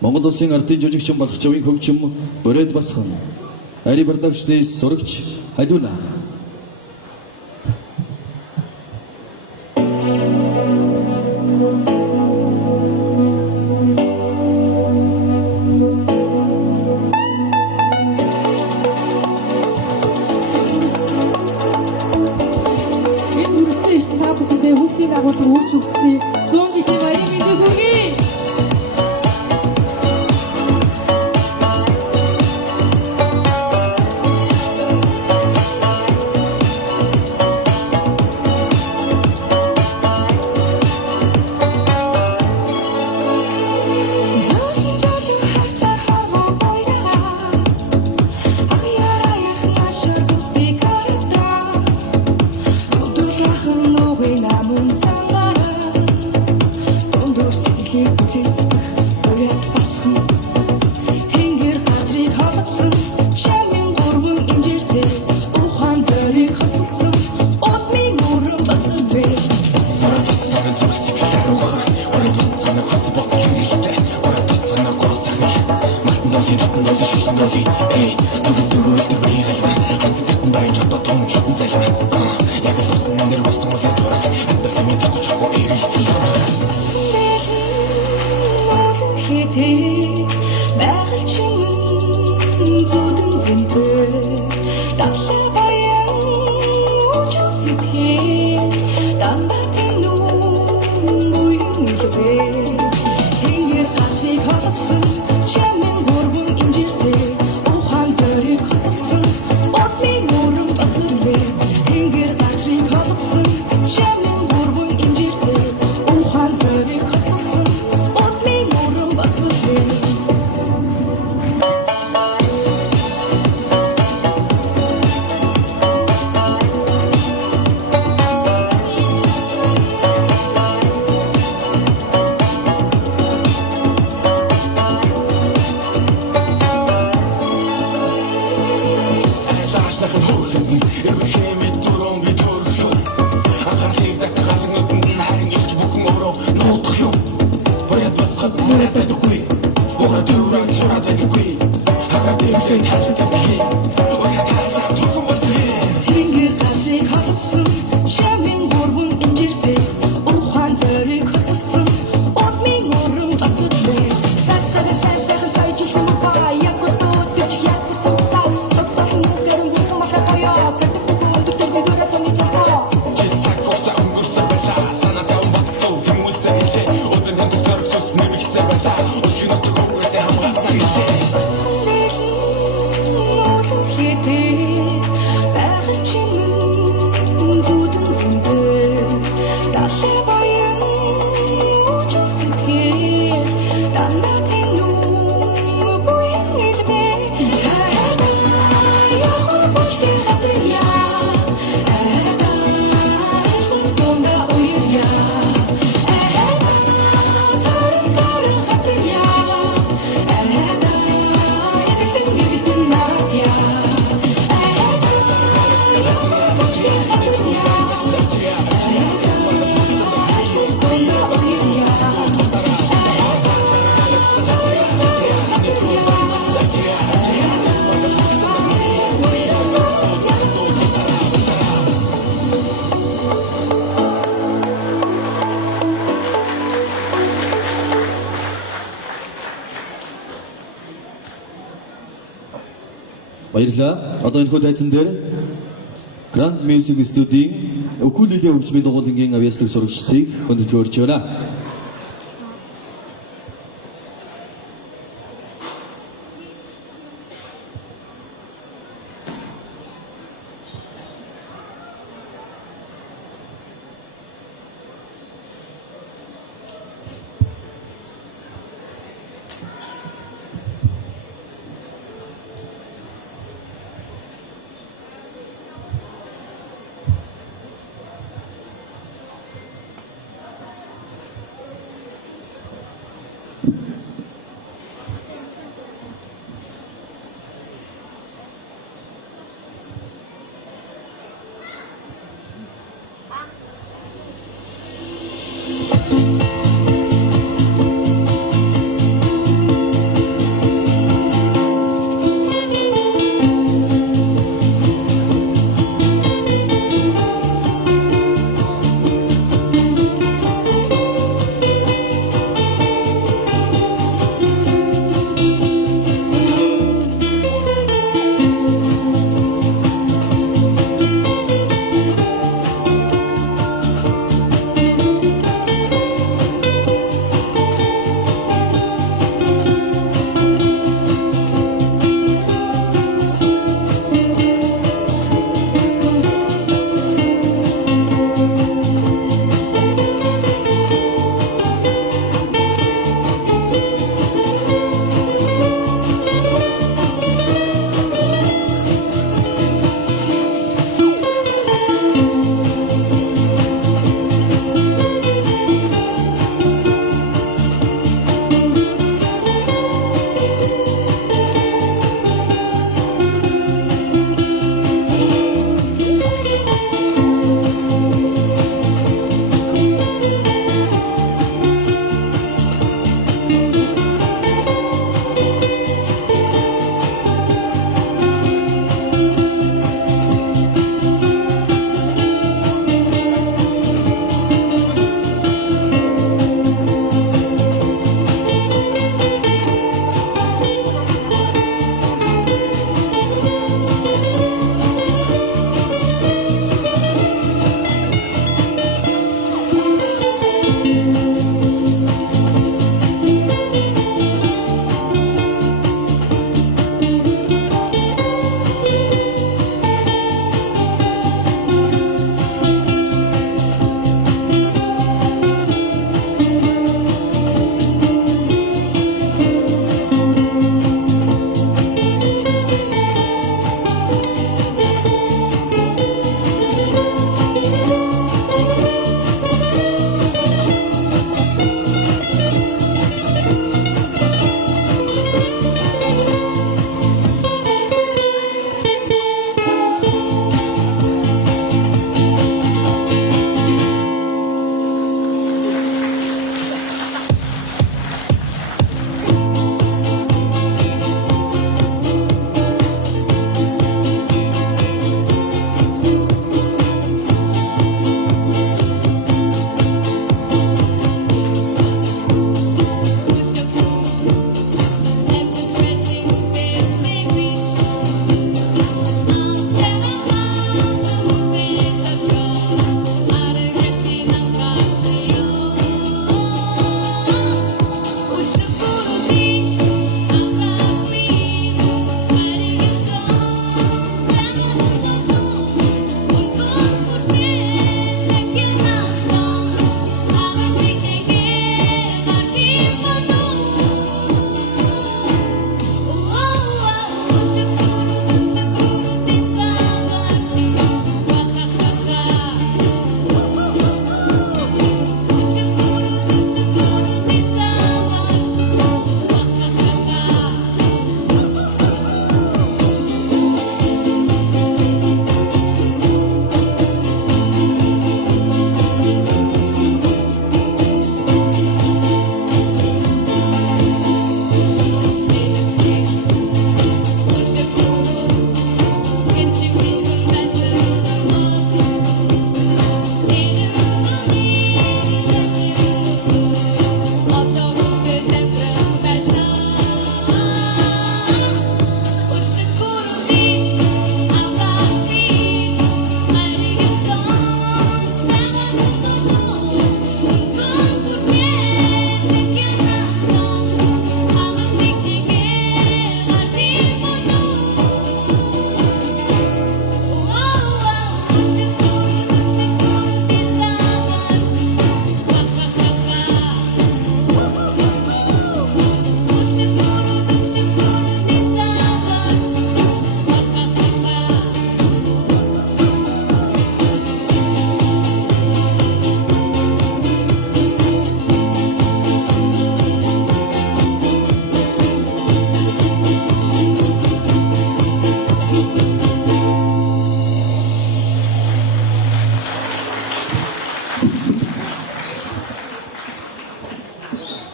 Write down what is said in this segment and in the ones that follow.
Монгол улсын ардын жүжигчин болох Жовын хөгжим Борээд Басхан. Ари продакшны сурагч Халиуна. Баярлалаа. Одоо энэ хүү тайзан дээр Grand Music Studio-ийн укулеле хөгжмийн дугуйлангийн авьяаслаг сурагчдыг хүндэтгэж өрж байна.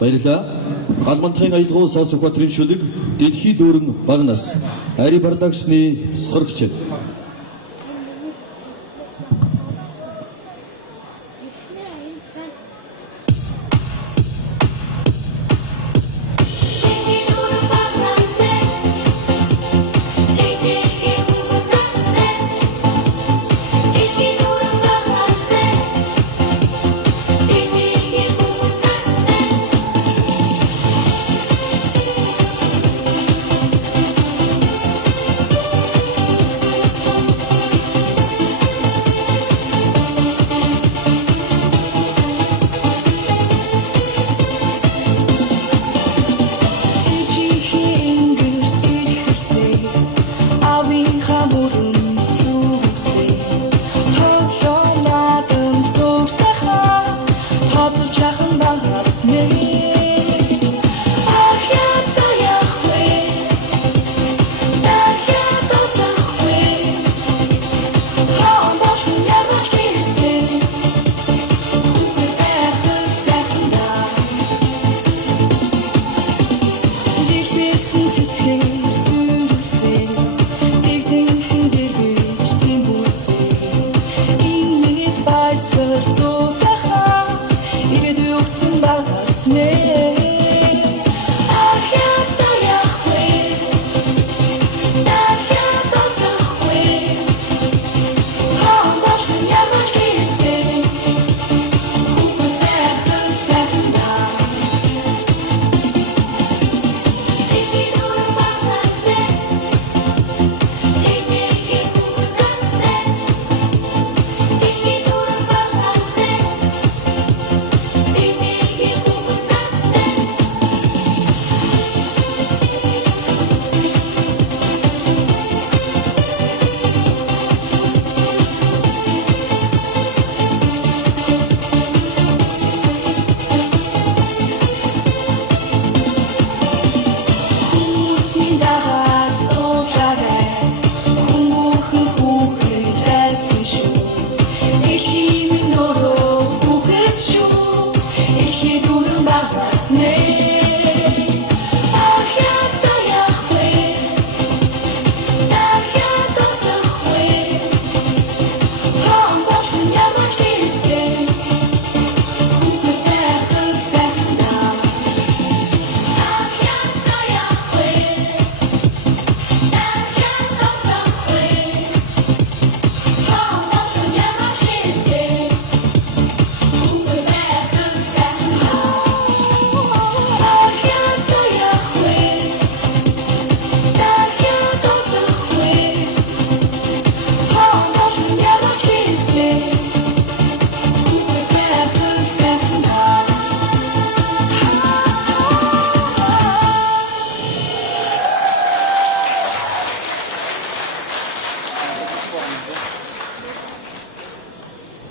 Баярлалаа. Галмантхын аялгау Саасах Батрын шүлэг дэлхий дүүрэн багнаас Ари продакшны сурагч.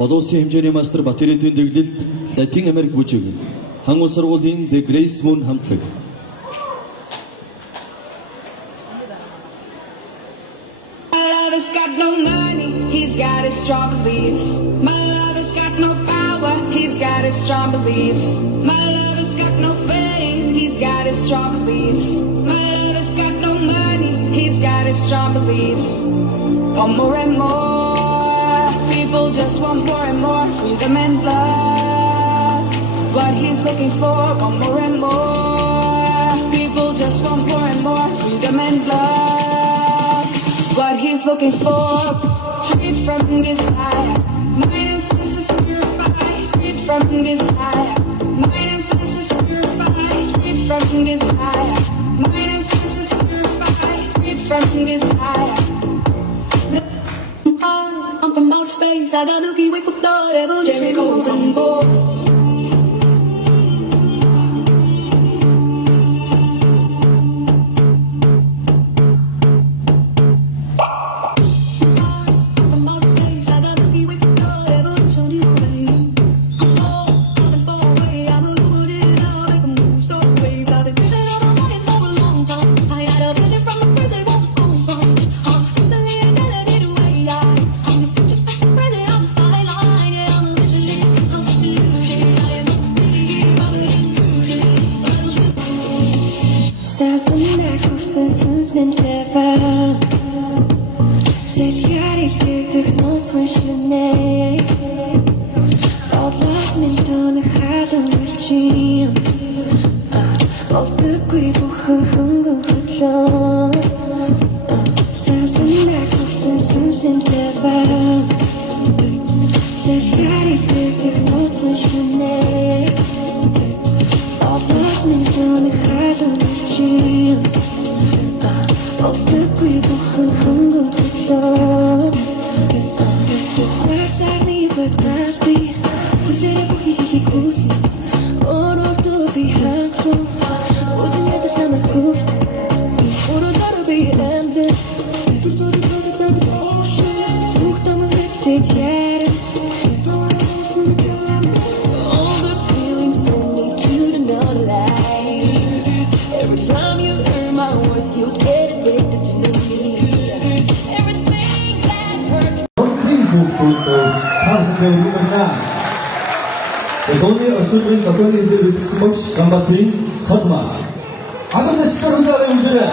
Олон улсын хэмжээний мастер батарейдын дэглэлд Латин Америк бүжиг хан улс сургуулийн The Grace Moon хамтлаг. My love has got no money, he's got his strong beliefs. My love has got no power, he's got his strong beliefs. My love has got no fame, he's got his strong beliefs. My love has got no money, he's got his strong beliefs. Want more and more, people just want more and more freedom and love. What he's looking for, want more and more. People just want more and more freedom and love. What he's looking for, freed from desire, mind and senses purified, freed from desire, mind and senses purified, freed from desire, mind and senses purified, freed from desire. I'm from outer space, I got Milky Way for blood, evolutionary golden boy. Сасна хүрсэн сүнс минь таваа Сэлхиарыг дэвдэх нууцхан шинэ Бодлоос минь төнөх халуун үлчин Болдоггүй бүхэн хөнгөн хөдлөө Сасна хүрсэн сүнс минь таваа Сэлхиарыг дэвдэх нууцхан шинэ Бодлоос минь төнөх халуун үлчин Болдоггүй бүхэн хөнгөн хөдлөө Нарсарны бэтгэлби Хүсэрэг бүхийг хүснэ Оролдоо би ханхлоо Үдэн ядал намайг хүр Оролдоо би эмдэн Төсөрөг хөдөлгөд оошин Түүхтамын бэтдэж ярин All those feelings send me to the no light Every time you hear my voice you get addicted to me Everything that hurts Ini buku harga rumah. Ekonomi asalnya nakal ini lebih semak gambatin sadma. Ada sekarang ada yang berbeda.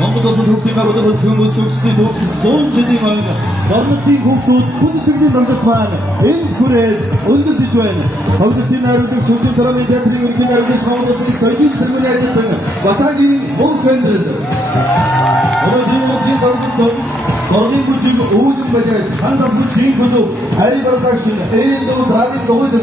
Монгол улсад хөгжлийн байгууллагад хүмүүс зөвчсний дүүх 100 жилийн өмнө Монголын хүүхдүүд хүн төрлийн намжууд маань энд хүрээд өндөрлөж байна. Хөгжлийн найруулагч хөгжлийн драмын театрын ерөнхий найруулагч Монгол улсын соёлын тэргүүний ажилтан Батагийн мөнх амьдрал. Өнөөдрийн байгууллагад Орны бүжиг өвдөн байдаг хандас бүжгийн бүлэг хайр продакшн эндөө драмын логод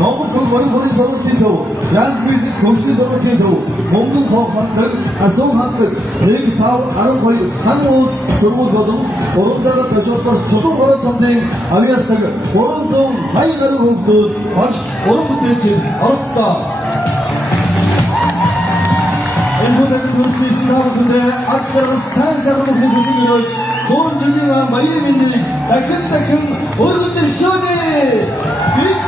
Монгол хөгжмийн сургуулийн төв Grand Music хөгжмийн сургуулийн төв Монгол хоо хамтлаг асуу хамтлаг 1-5-12 ханууд сургууль болон урамжаагаар ташаалбар чулуун хороо цамдын авьяастаг 380 гаруй хүүхдүүд багш уран бүтээлчид оролцлоо. Энэ бүхэн төрсөн стадионд аж жаргал сайн сайхан хүмүүсийн өрөөж 100 жилийн баяр мэндийг дахин өргөдөж шөнө. Бид